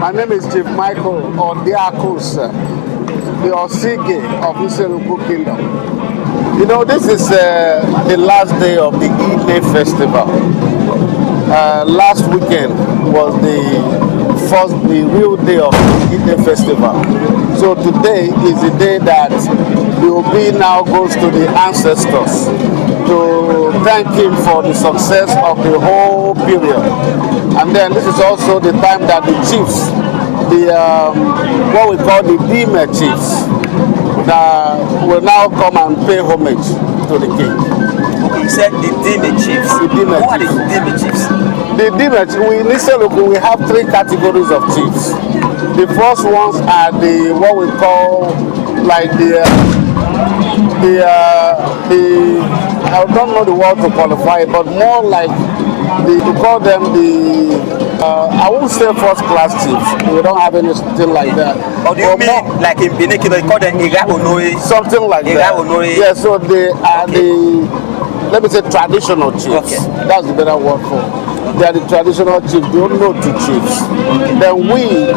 My name is Chief Michael Odiakus, the Osige of Issele Uku Kingdom. You know, this is the last day of the Inne festival. Last weekend was the real day of the Inne festival. So today is the day that the Obi now goes to the ancestors to thank him for the success of the whole period. And then this is also the time that the chiefs, what we call the Dime chiefs, will now come and pay homage to the king. Okay, you said the Dime chiefs. The Dime Who are chiefs. the Dime chiefs? The Dime chiefs, in Issele Uku, we have three categories of chiefs. The first ones are what we call like I don't know the word to qualify it, but more like we call them I won't say first class chiefs. We don't have anything like that. Or do you mean like in Benin, they call them Iraonoe? Something like that. Yeah, so they are let me say traditional chiefs. Okay. That's the better word for it. They are the traditional chiefs. They don't know two chiefs. Then we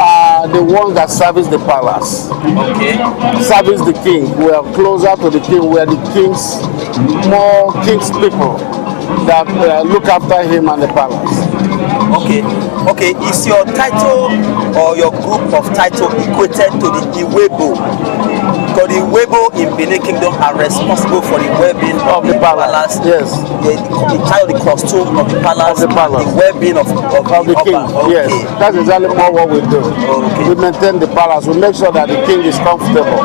are the ones that service the palace. Okay. Service the king. We are closer to the king. We are the more king's people that look after him and the palace. Okay. Is your title or your group of title equated to the Iwebo? Because the Iwebo in Benin Kingdom are responsible for the well-being of the palace. Yes. The child, the costume of the palace. The well-being of the king. Okay. Yes. That's exactly more what we do. Okay. We maintain the palace. We make sure that the king is comfortable.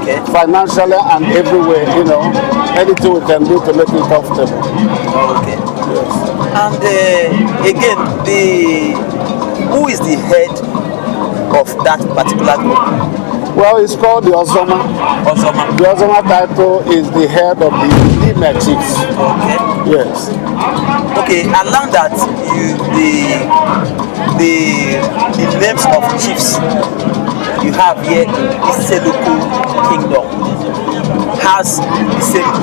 Okay. Financially and everywhere, anything we can do to make him comfortable. Okay. Yes. And again, who is the head of that particular group? Well, it's called the Ozoma. Ozoma. The Ozoma title is the head of the Dime chiefs. Okay. Yes. Okay, along that, the names of chiefs you have here in Issele Uku Kingdom has the same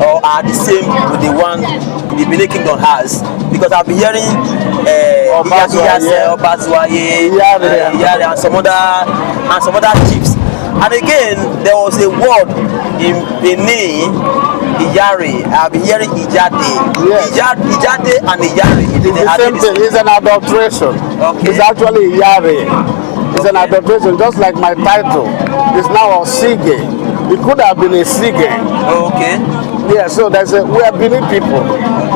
or are the same with the one the Benin Kingdom has, because I've been hearing Obazwaye, and some other chiefs. And again, there was a word in Benin, Iyare. I've been hearing Ijade. Yes. Ijade and Iyare. It's the same thing. It's an adulteration. Okay. It's actually Iyare. It's an adulteration, just like my title. It's now Osige. It could have been a Sige. Okay. Yeah, so we are Benin people.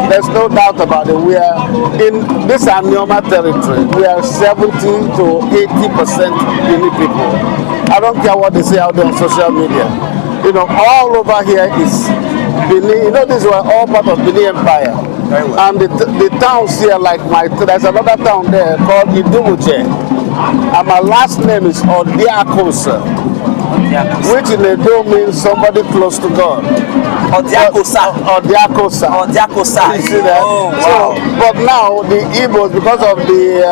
There's no doubt about it. We are in this Anioma territory. We are 70 to 80% Benin people. I don't care what they say out there on social media. All over here is Benin. These were all part of Benin Empire. Very well. And the towns here, there's another town there called Idumuje. And my last name is Odiakus, which in Edo means somebody close to God. Odiakosa. You see that? Oh, wow. So, but now the Igbos, because of the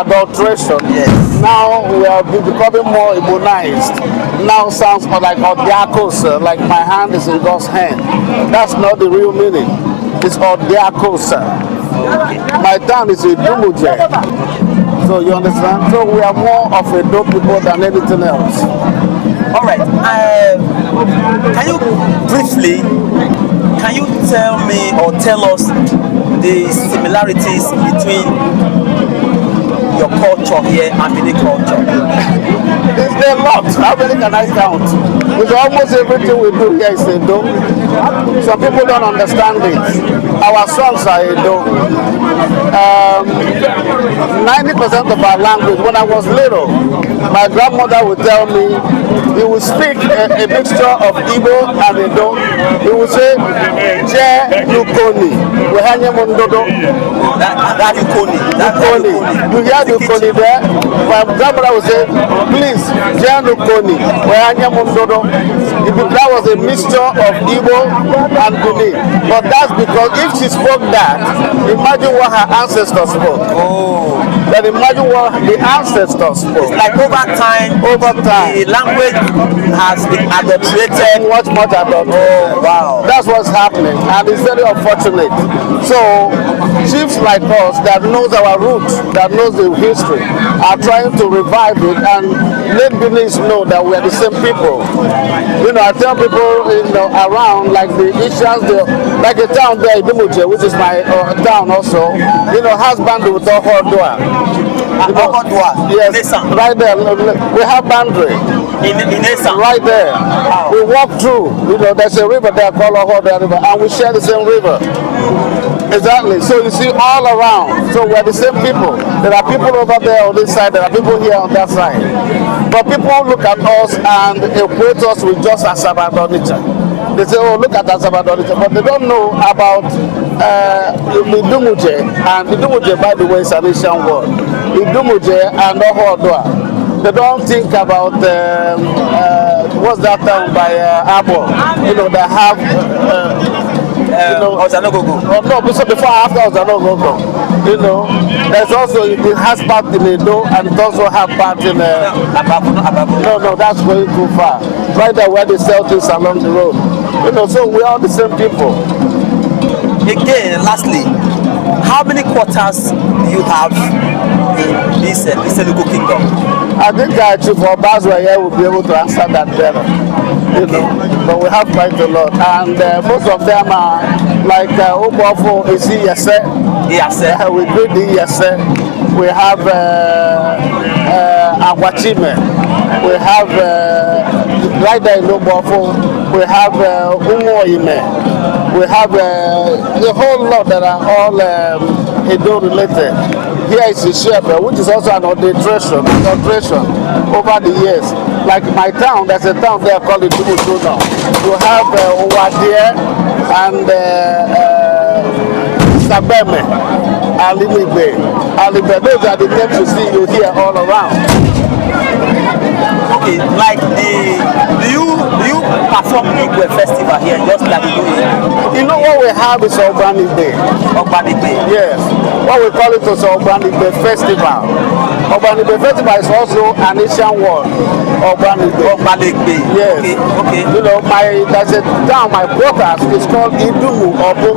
adulteration, yes. Now we are becoming more Igbonized. Now sounds more like Odiakosa, like my hand is in God's hand. That's not the real meaning. It's Odiakosa. Okay. My town is Idumuje. So you understand? So we are more of a dope people than anything else. All right. Can you tell me or tell us the similarities between your culture here and Benin culture? There's a lot. How many can I count? Because almost everything we do here is Edo. Some people don't understand it. Our songs are Edo. 90% of our language, when I was little, my grandmother would tell me, he would speak a mixture of Igbo and Edo. He would say, Je Nukoni. Wehanye Mundodo. That Nukoni. You hear Nukoni there? My grandmother would say, please, Je Nukoni. Wehanye Mundodo. That was a mixture of Igbo and Benin. But that's because if she spoke that, imagine what her ancestors spoke. Oh. Then imagine what the ancestors spoke. Like over time, the language has been adulterated. Much adulterated. Oh, wow. That's what's happening, and it's very unfortunate. So chiefs like us that knows our roots, that knows the history, are trying to revive it and let Benin's know that we are the same people. You know, I tell people, you know, around, like the Ishans, like a town there, Idumuje, which is my town also, you know, has boundary with Ohodua. Yes, right there. We have boundary. In Issele. Right there. Wow. We walk through, you know, there's a river there called Ohodua River, and we share the same river. Exactly. So you see all around. So we're the same people. There are people over there on this side, there are people here on that side. But people look at us and equate us with just Asaba Donicha. They say, oh, look at Asaba Donicha. But they don't know about Idumuje. And Idumuje, by the way, is an Asian word. Idumuje and Ohodua. They don't think about what's that town by Abo, you know, they have you know, Ozanogogo. Oh, no, so before after Ozanogogo, you know, there's also, it has part in Edo and it also have part in no, that's going too far. Right there where they sell things along the road. You know, so we're all the same people. Again, lastly, how many quarters do you have in this Issele Uku kingdom? I think Chief Obazwa here will be able to answer that better. You know, but we have quite a lot, and most of them are like Obofo Issele. Yes, we do the Issele. We have Aguachime. We have right there in Obofo. We have Umoime. We have a whole lot that are all Edo related. Here is Issele, which is also an alteration over the years. Like my town, there's a town there called Idumutu now. You have Owadie and Sabeme, Alimibe. Those are the names you see you hear all around. Okay, like do you perform Igwe festival here just like you do here? You know what we have is Organic Day. Organic Day? Yes. What we call it is Organic Day Festival. Organic Day Festival is also an Asian word. Organic Day. Organic Day. Yes. Okay. You know, there's a town, my quarters is called Idumu Obo.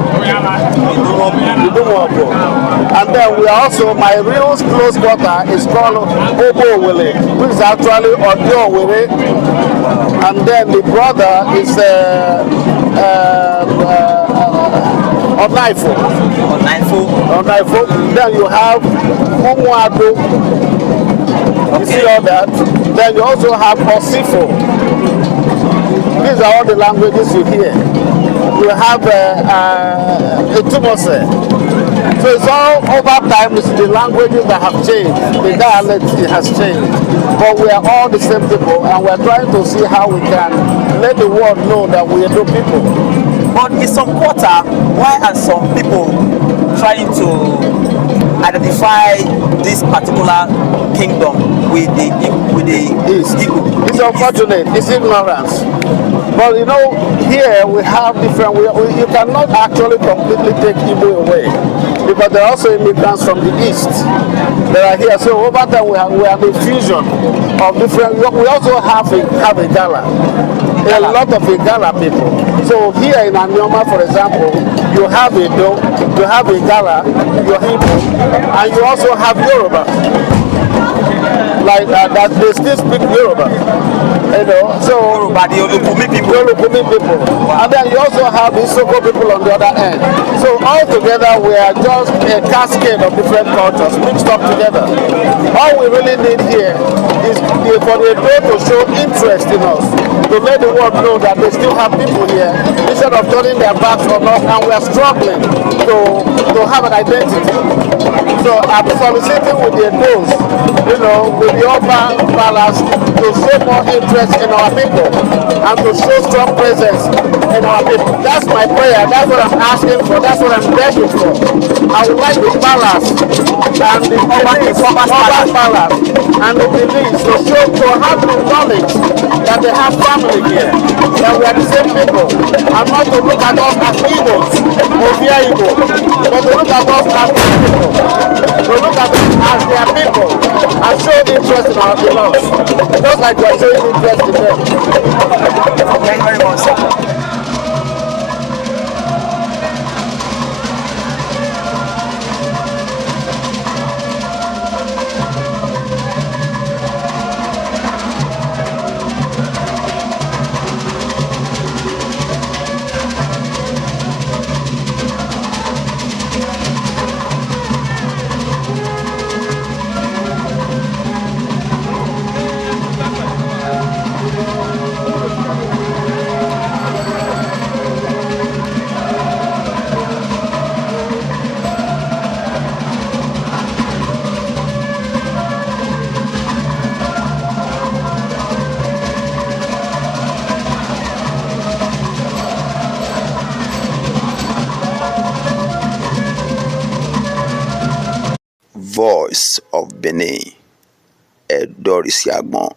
And then we are also, my real close quarter is called Obo Wele, which is actually Odio Wele. And then the brother is Onaifo. Then you have Umuado. You see all that. Then you also have Osifo. These are all the languages you hear. You have Etumose. So it's all over time, it's the languages that have changed, the dialect has changed. But we are all the same people, and we're trying to see how we can let the world know that we are two people. But in some quarter, why are some people trying to identify this particular kingdom with the East? It's unfortunate, it's ignorance. But you know, here we have different, you cannot actually completely take Igbo away, because there are also immigrants from the East that are here. So over time we have a fusion of different, we also have a Gala. A lot of Igala people. So here in Anioma, for example, you have Edo, you have Igala, you have Igbo, and you also have Yoruba. Like that they still speak Yoruba. You know, so Yoruba, the Olukumi people. Wow. And then you also have the Isoko people on the other end. So all together we are just a cascade of different cultures mixed up together. All we really need here is for the Edo to show interest in us, to let the world know that they still have people here, instead of turning their backs on us, and we are struggling to have an identity. So I'm soliciting with the Edos, you know, with the upper palace, to show more interest in our people and to show strong presence in our people. That's my prayer. That's what I'm asking for. That's what I'm begging for. I would like the palace and the palace and the police to have the knowledge that they have family here, that we are the same people, and not to look at us as Igbos or via Igbo, but to look at us as people, to look at us as their people, and show interest in our belongs, just like we are showing interest in them. Thank you very much, sir. voice of Benin, Dorisiagbon.